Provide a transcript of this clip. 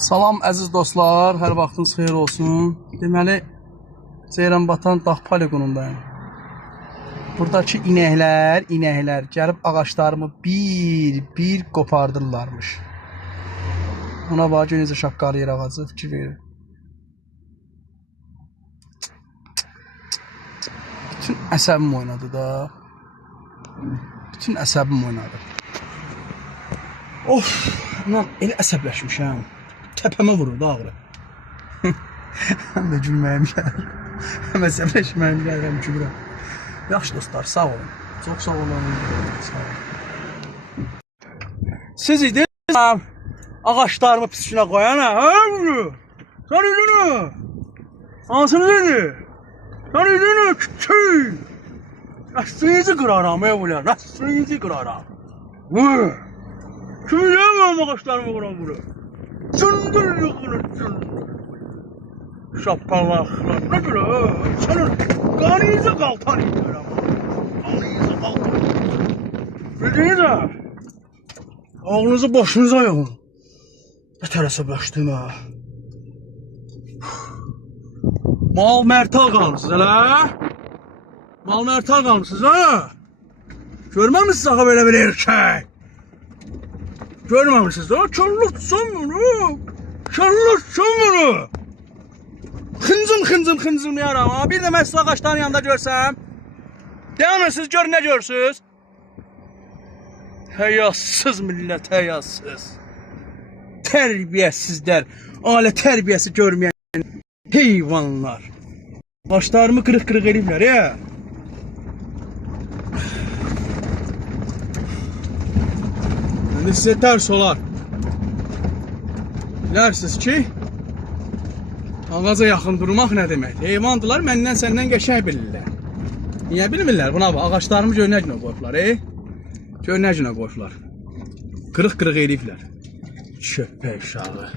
Salam əziz dostlar, hər vaxtınız xeyir olsun. Deməli, Ceyranbatan dağ poligonundayım. Buradakı inəklər gəlib ağaçlarımı bir qopardırlarmış. Ona bax, necə şaqqalayır ağacı, fikir verir. Bütün əsəbim oynadı da. Bütün əsəbim oynadı. Of, mən elə əsəbləşmişəm. Təpəmə vurur da ağrı. Həm də gülməyim gəlir. Həm əsəbləşməyim gəlir, həm gülürəm. Yaxşı dostlar, sağ olun. Çox sağ olun. Sağ olun. Siz idiniz ağaçlarımı pisinə qoyan, hə bunu? Sən idin? Hansınız idi? Sən idin? Küçük. Rəstinizi qıraram, evlər. Rəstinizi qıraram. Kimi deyəm ağaçlarımı quran bunu? Cındır yıxılır, cındır. Şapqalaqlar, nə görə? Sənin qanınızı qaltan edirəm. Qanınızı qaltan edirəm. Bildiniz ha? Ağlınızı başınıza yığın. Nətər əsəbləşdim ha? Mal mərta qalmışsınız hələ? Mal mərta qalmışsınız ha? Görməmişsiniz axı belə bir erkək? Görməmişsiniz ha? Çallatsan bunu! Çallatsan bunu! Xıncım ha? Bir də mən siz ağaçların yanında görsəm, dayanırsınız, gör nə görsünüz? Həyasız millət, həyasız. Tərbiyəsizlər, ailə tərbiyəsi görməyən heyvanlar. Başlarımı qırıq-qırıq eləyiblər, ya. İndi sizə dərs olar. Bilərsiniz ki, ağaca yaxın durmaq nə demək? Heyvandılar, məndən səndən qəşəng bilirlər. Niyə bilmirlər? Buna bax, ağaçlarımı gör nə günə qoyublar, Gör nə günə qoyublar. Qırıq-qırıq eləyiblər. Köpək uşağı.